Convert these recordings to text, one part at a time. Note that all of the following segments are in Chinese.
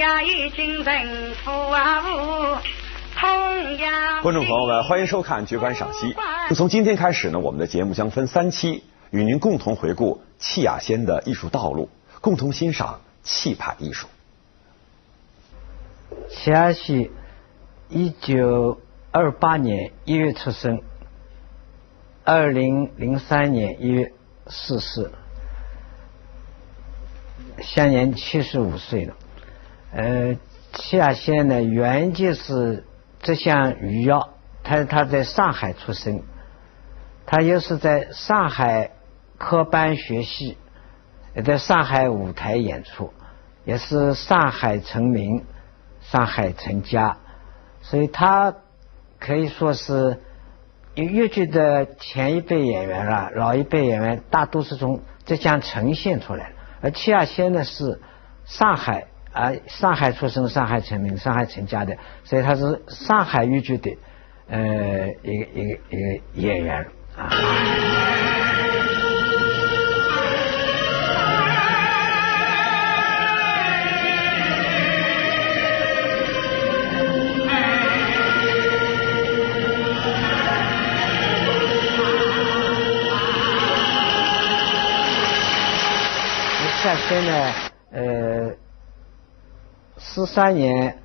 呀已经人夫啊无同样。观众朋友们，欢迎收看《绝管赏析》。就从今天开始呢，我们的节目将分3期，与您共同回顾契雅仙的艺术道路，共同欣赏气派艺术。契雅仙1928年1月出生，2003年1月逝世，享年75岁了。契雅仙呢，原就是浙江余姚，他在上海出生，他又是在上海科班学戏，也在上海舞台演出，也是上海成名，上海成家，所以他可以说是粤剧的前一辈演员了，老一辈演员大都是从浙江呈现出来的，而契雅仙呢是上海出生，上海成名，上海成家的，所以他是上海豫剧的一个演员啊。契雅仙呢，43年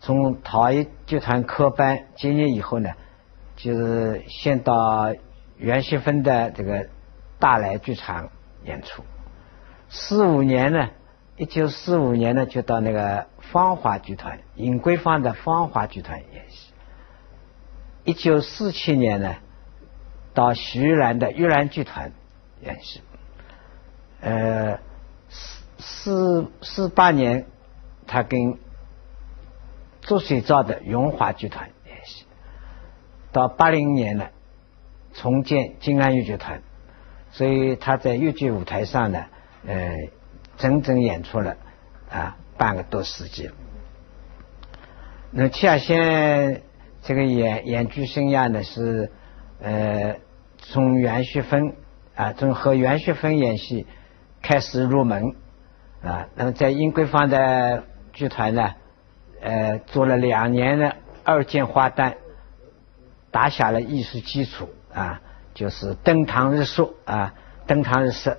从陶艺剧团科班结业以后呢，就是先到袁锡芬的这个大来剧场演出。1945年呢，就到那个芳华剧团，尹桂芳的芳华剧团演戏。1947年呢，到徐玉兰的玉兰剧团演戏。48年，他跟周水照的永华剧团演戏。到80年呢，重建静安豫剧团，所以他在豫剧舞台上呢，整整演出了半个多世纪。那契雅仙这个演剧生涯呢，是从袁锡芬从和袁锡芬演戏开始入门那么在尹桂芳的剧团呢，做了2年的2件花旦，打下了艺术基础就是登堂入室登堂入室。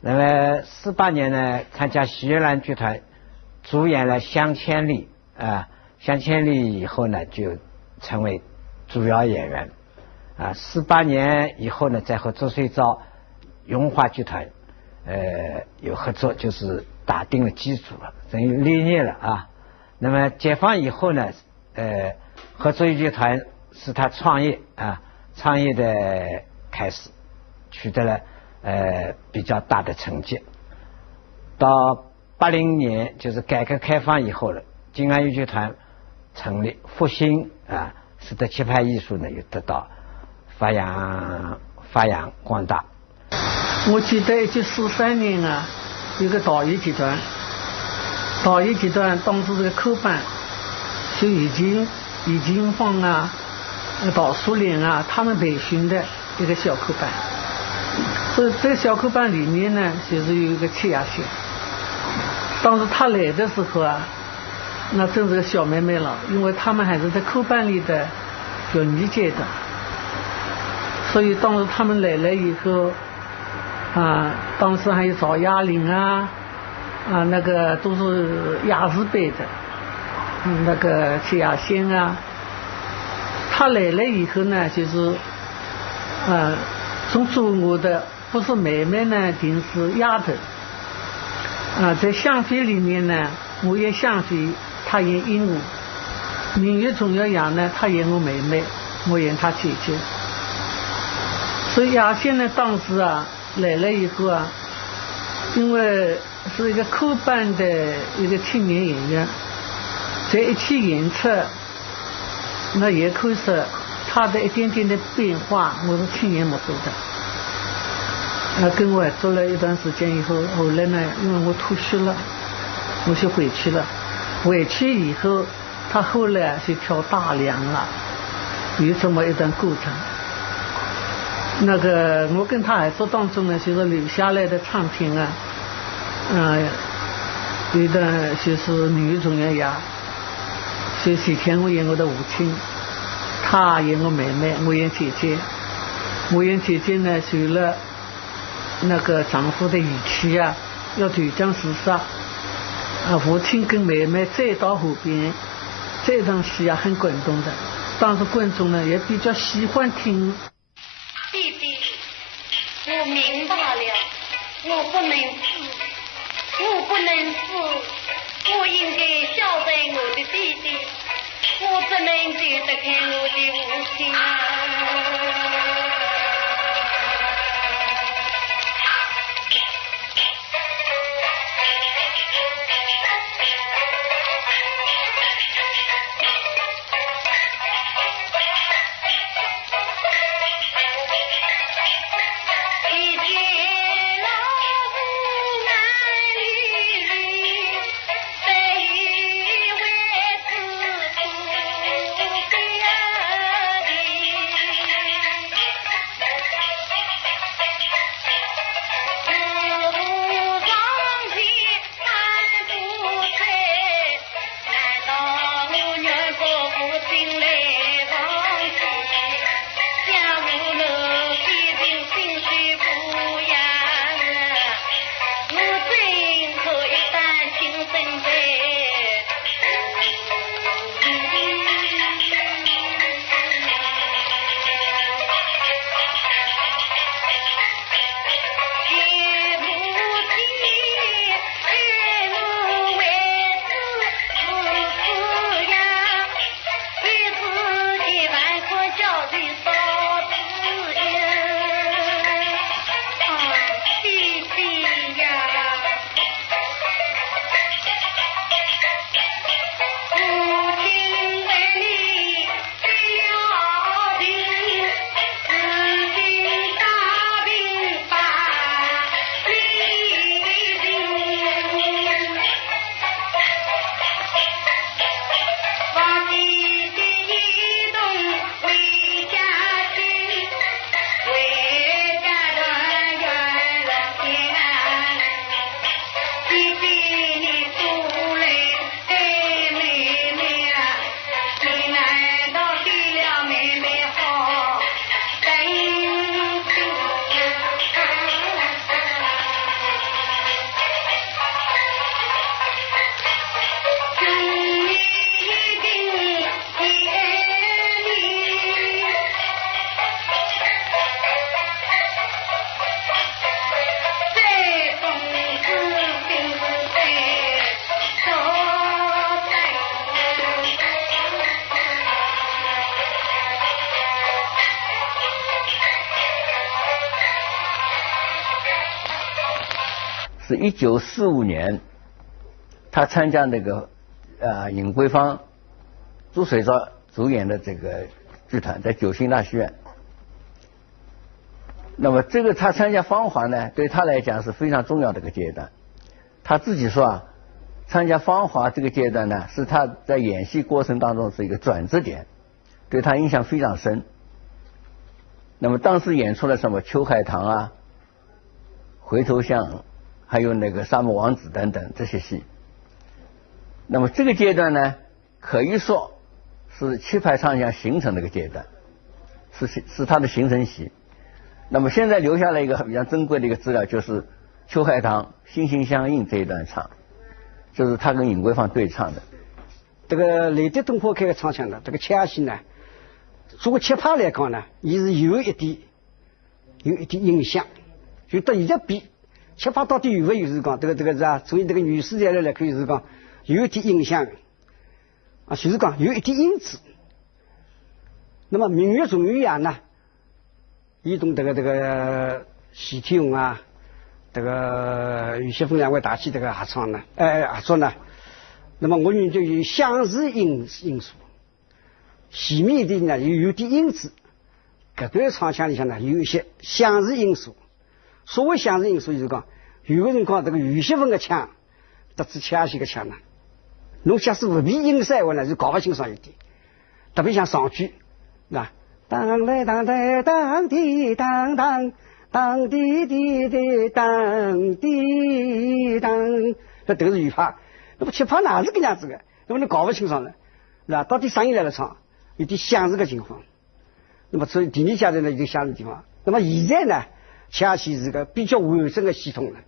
那么48年呢，参加徐玉兰剧团，主演了《香千里》香千里以后呢，就成为主要演员48年以后呢，再和周水照永华剧团有合作，就是打定了基础了，等于立业了那么解放以后呢，合作剧团是他创业的开始，取得了比较大的成绩。到80年，就是改革开放以后了，静安豫剧团成立复兴使得气派艺术呢又得到发扬光大。我记得1943年有个陶艺集团当时这个科班就已经放陶树林他们培训的一个小科班，所以这个小科班里面呢，就是有一个契雅仙。当时他来的时候那正是个小妹妹了，因为他们还是在科班里的训练阶段，所以当时他们来了以后当时还有赵雅玲那个都是雅士辈的，那个契雅仙他来了以后呢，就是从做我的不是妹妹呢，定是丫头在香妃里面呢，我演香妃，他演鹦鹉。明月总要养呢，他演我妹妹，我演他姐姐。所以雅仙呢，当时来了以后因为是一个科班的一个青年演员，在一起演出，那也可以说他的一点点的变化，我是亲眼目睹的。跟我做了一段时间以后，后来呢，因为我退休了，我就回去了。回去以后，他后来就跳大梁了，有这么一段过程。那个我跟他合作当中呢，就是留下来的唱片有的就是女中央牙，所以前天我演我的父亲，他演我妹妹，我演姐姐。我演姐姐呢，受了那个丈夫的遗弃啊，要投江自杀。父亲跟妹妹再到后边，这场戏啊很感动的，当时观众呢也比较喜欢听。弟弟，我明白了，我不能死，我不能死，我应该孝顺我的弟弟，我不能丢得开我的父亲啊。是1945年，他参加那个尹桂芳、朱水照主演的这个剧团，在九星大戏院。那么这个他参加芳华呢，对他来讲是非常重要的一个阶段。他自己说啊，参加芳华这个阶段呢，是他在演戏过程当中是一个转折点，对他印象非常深。那么当时演出了什么《秋海棠》啊、《回头巷》，还有那个《沙漠王子》等等这些戏。那么这个阶段呢，可以说是七派唱腔形成的一个阶段，是他的形成期。那么现在留下了一个比较珍贵的一个资料，就是《秋海棠》心心相印这一段唱，就是他跟尹桂芳对唱的。这个雷德东坡开个唱腔的这个腔戏呢，如果七派来讲呢，也是有一点影响，就到现在比七派到底有没有是讲这个是啊，从这个女史材料来看是讲有一点影响啊，就是讲有一点因子。那么明月中有阳呢，一种这个喜天翁啊，这个于雪峰两位大戏这个合唱呢，合作呢，那么我们就有相似因素，前面的呢有点因子，这段唱腔里向呢有一些相似因素。所谓相似因素就是讲，有个人讲这个于雪峰的腔，得知腔戏的腔呢，侬假使不必音色话呢，就搞不清爽一点，特别像上句，那当来当来当滴当当当滴滴滴当滴当，这都是语法。那么七拍哪是个样子的？那么你搞不清爽了，是吧？到底声音来了唱，有点相似的情况。那么所以第二阶段呢，有点相似的地方。那么现在呢，七下线是个比较完整的系统了。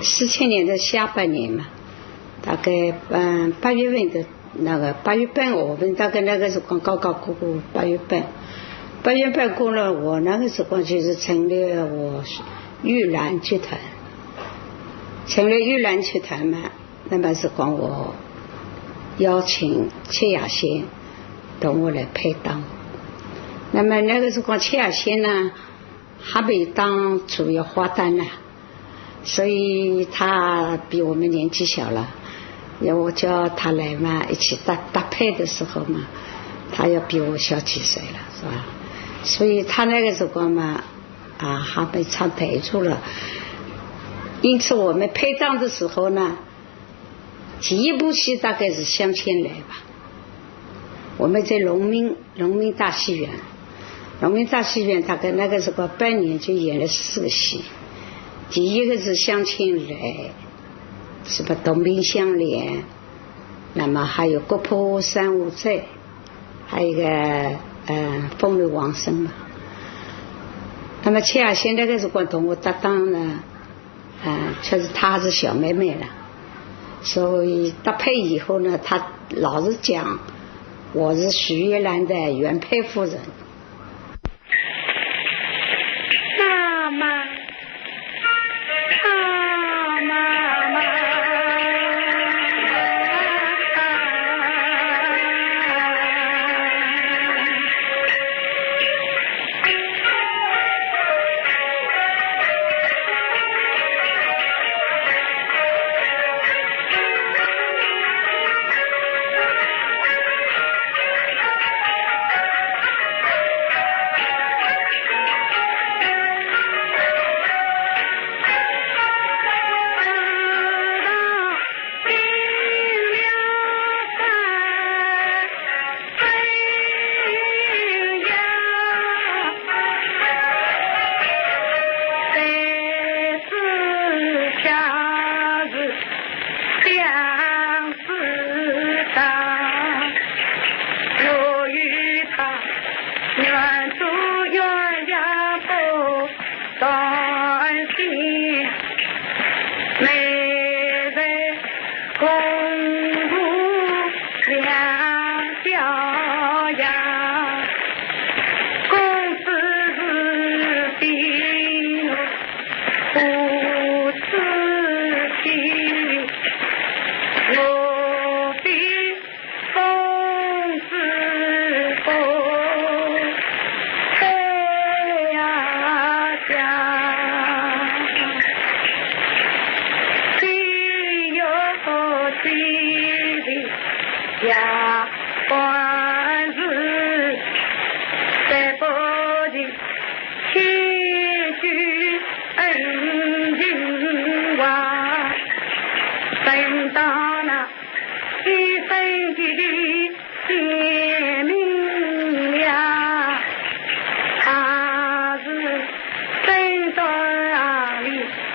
47年的下半年嘛，大概8月份的那个8月半我们大概那个时光刚刚过8月半，8月半过了，我那个时光就是成立了我玉兰剧团，成立玉兰剧团嘛，那么时光我邀请戚雅仙同我来配档，那么那个时光戚雅仙呢还没当主要花旦呢。所以他比我们年纪小了，要我叫他来嘛，一起搭配的时候嘛，他要比我小几岁了，是吧？所以他那个时候嘛，还没唱台出了。因此我们配档的时候呢，第一部戏大概是向前来吧。我们在农民大戏院，农民大戏院大概那个时候半年就演了4个戏。第一个是向前来，什么东兵相连，那么还有国破三五寨，还有一个风流王生嘛。那么戚雅仙那个时候同我搭档呢，确实她是小妹妹了，所以搭配以后呢，她老是讲我是徐月兰的原配夫人。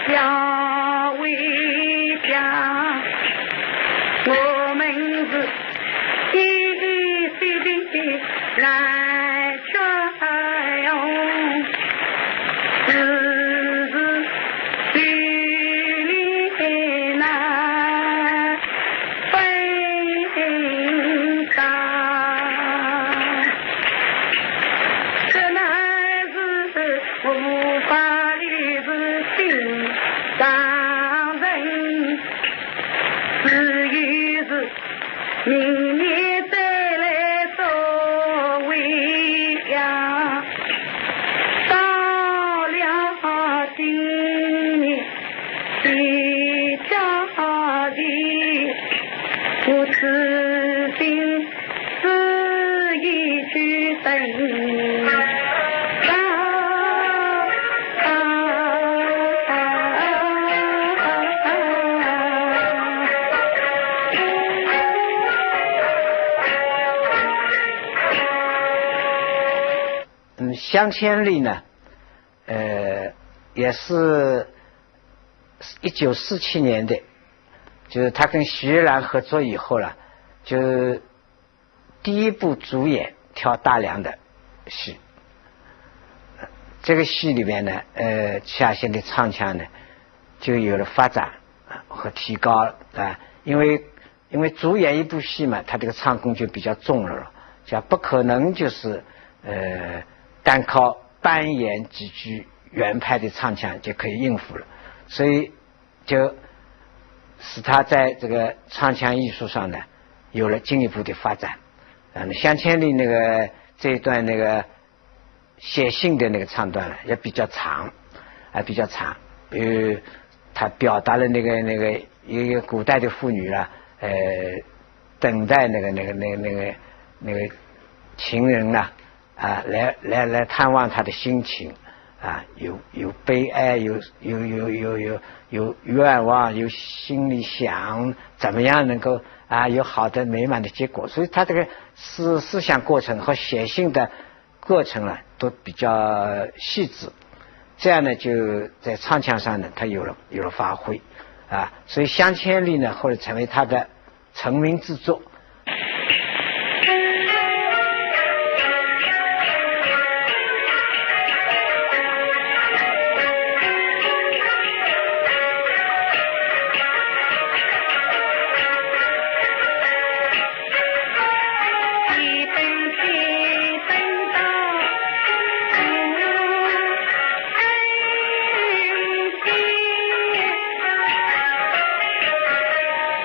要回家，我们是一岁的来传哟，日日雨里难分担，这乃是我无法的是心上人，至于是明年再来做为呀，到了今年的家里，我此心是一句等。香千里呢，也是1947年的，就是他跟徐玉兰合作以后了，就第一部主演跳大梁的戏。这个戏里面呢，戚亚仙的唱腔呢就有了发展和提高啊，因为主演一部戏嘛，他这个唱功就比较重了，就不可能就是单靠扮演几句原派的唱腔就可以应付了，所以就使他在这个唱腔艺术上呢有了进一步的发展。香千里那个这一段那个写信的那个唱段呢也比较长，比较长，他表达了那个一个古代的妇女啊，等待那个情人呐。来探望他的心情啊，有悲哀，有愿望，有心里想怎么样能够有好的美满的结果，所以他这个思想过程和写信的过程呢都比较细致，这样呢就在唱腔上呢他有了发挥所以香千里呢后来成为他的成名之作。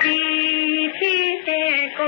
一天公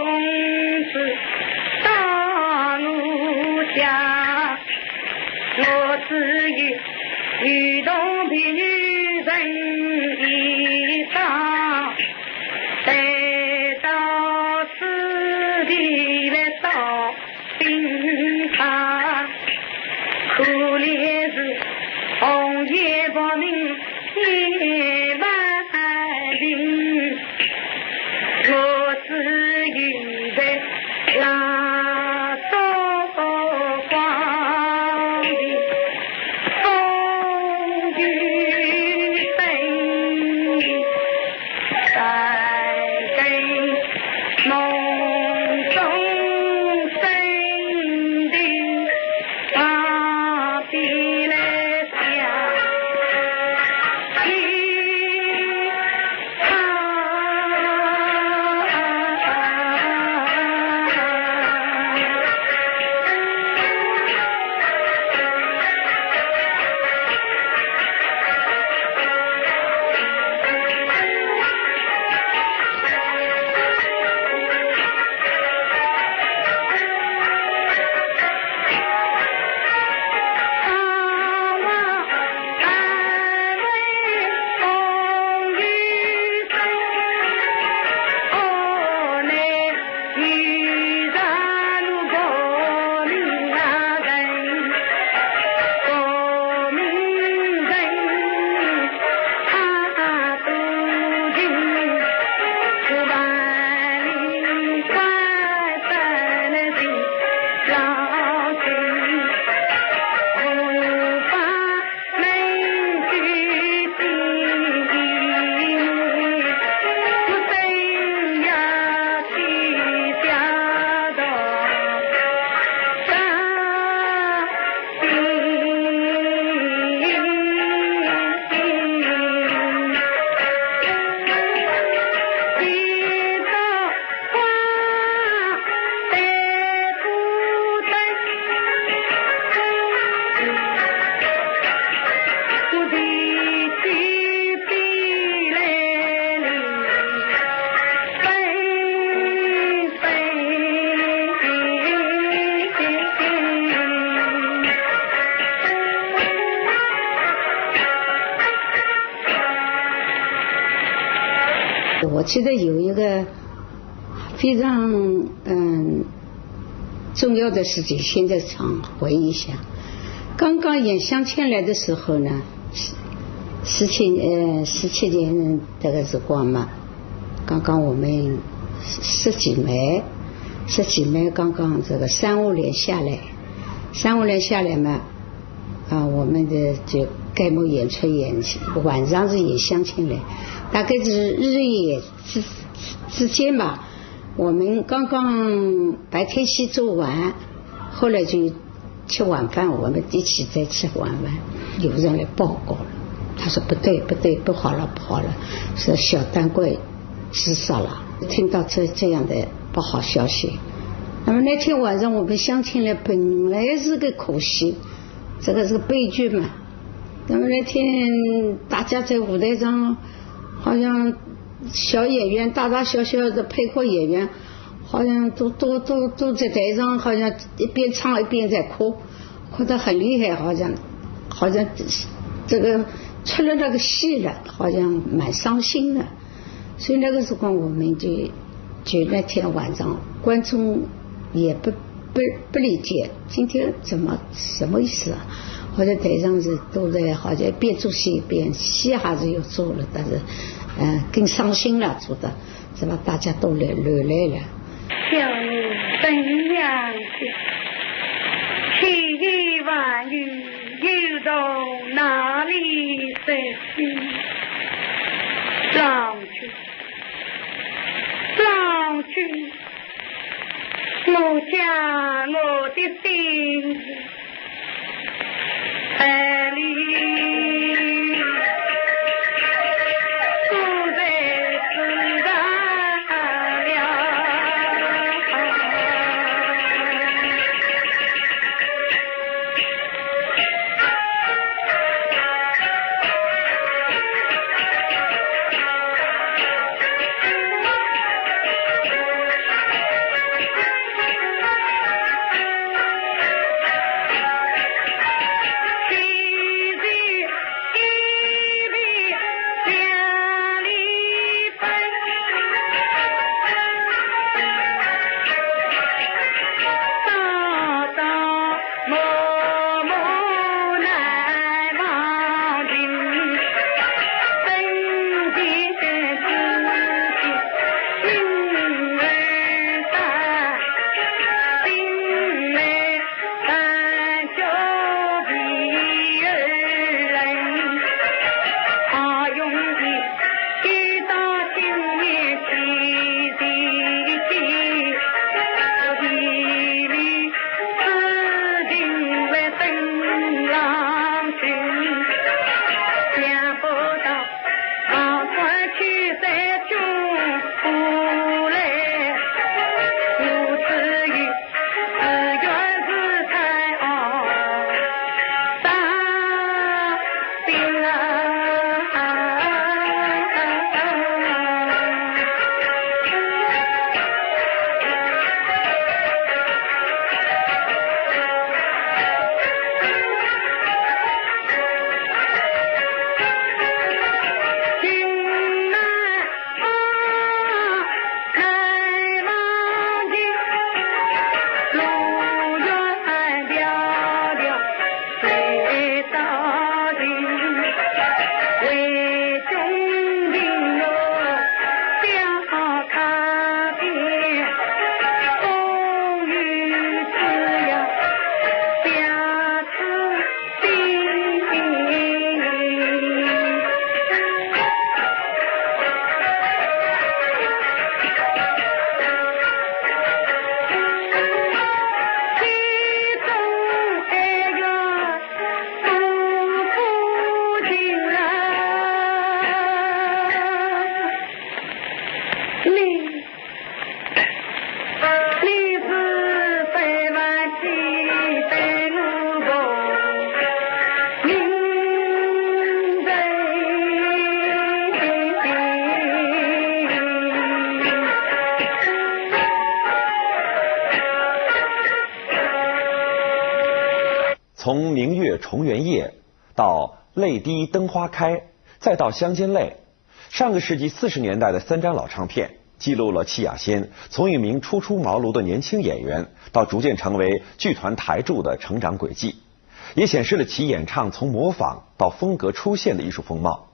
我记得有一个非常重要的事情，现在常回忆一下。刚刚演乡亲来的时候呢，17年这个时光嘛，刚刚我们十几枚刚刚这个3-5年下来嘛，我们的就开幕演出晚上是演乡亲来，大概是日夜之间吧。我们刚刚白天戏做完，后来就吃晚饭，我们一起在吃晚饭。有人来报告了，他说不对，不好了，是小丹桂自杀了。听到这样的不好消息，那么那天晚上我们乡亲来本来是个可惜，这个是个悲剧嘛。那么那天大家在舞台上，好像小演员大小的配合演员，好像都在台上，好像一边唱一边在哭得很厉害，好像这个出了那个戏了，好像蛮伤心的。所以那个时候我们就那天晚上，观众也不理解今天什么意思啊？好像台上是都在好像边做戏边戏还是有做了，但是更伤心了，做的是吧？大家都流泪了。小女本娘子，千言万语又到哪里说起？上去，我将我的心爱里从明月重圆夜到泪滴灯花开，再到乡间泪，上个世纪40年代的3张老唱片，记录了戚雅仙从一名初出茅庐的年轻演员，到逐渐成为剧团台柱的成长轨迹，也显示了其演唱从模仿到风格出现的艺术风貌。